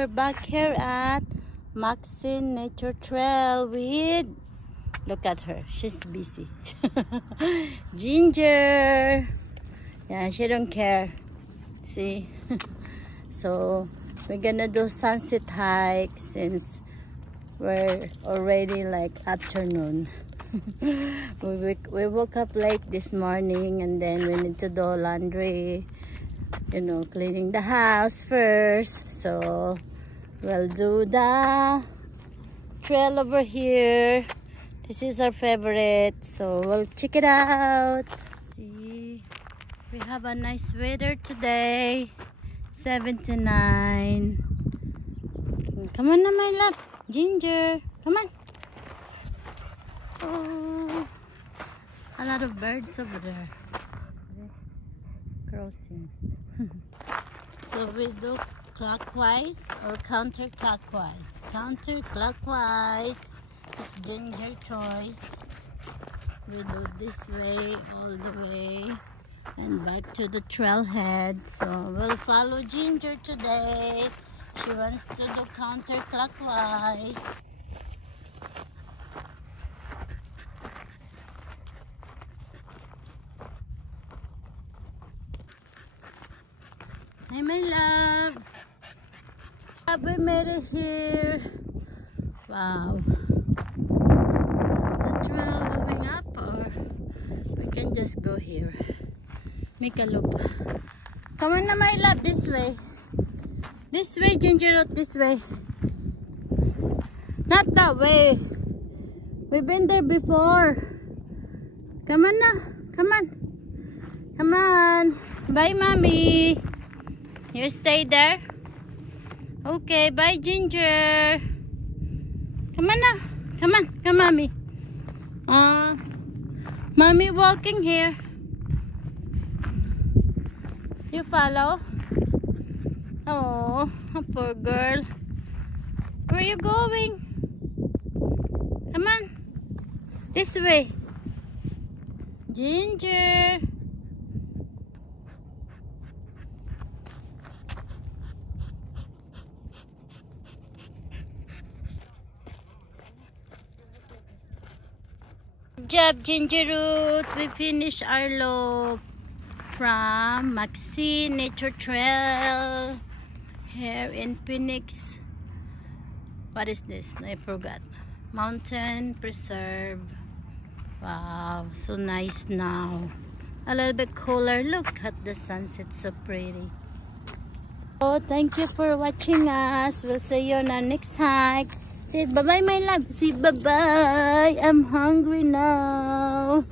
we're back here at Maxine Nature Trail with, look at her, she's busy. Ginger. Yeah, she don't care. See? So we're gonna do sunset hike since we're already like afternoon. we woke up late this morning, and then we need to do laundry, you know, cleaning the house first. So we'll do the trail over here. This is our favorite, so we'll check it out. See, we have a nice weather today. 79. Come on na, my love. Ginger, come on. Oh, a lot of birds over there crossing. So we do clockwise or counterclockwise. Counterclockwise is Ginger choice. We do this way all the way and back to the trailhead. So we'll follow Ginger today. She wants to do counterclockwise. Hi, my love. We made it here. Wow. That's the trail going up, or we can just go here. Make a loop. Come on na, my love, this way. This way, Ginger Road, this way. Not that way. We've been there before. Come on na. Come on. Come on. Bye, mommy. You stay there? Okay, bye, Ginger. Come on now. Come on. Come, mommy. Mommy walking here. You follow? Oh, poor girl. Where are you going? Come on. This way. Ginger. Good job, Ginger Root. We finished our loop from Maxine Nature Trail here in Phoenix. What is this? I forgot. Mountain Preserve. Wow, so nice now. A little bit cooler. Look at the sunset, so pretty. Oh, thank you for watching us. We'll see you on our next hike. Say bye-bye, my love. Say bye-bye. I'm hungry now.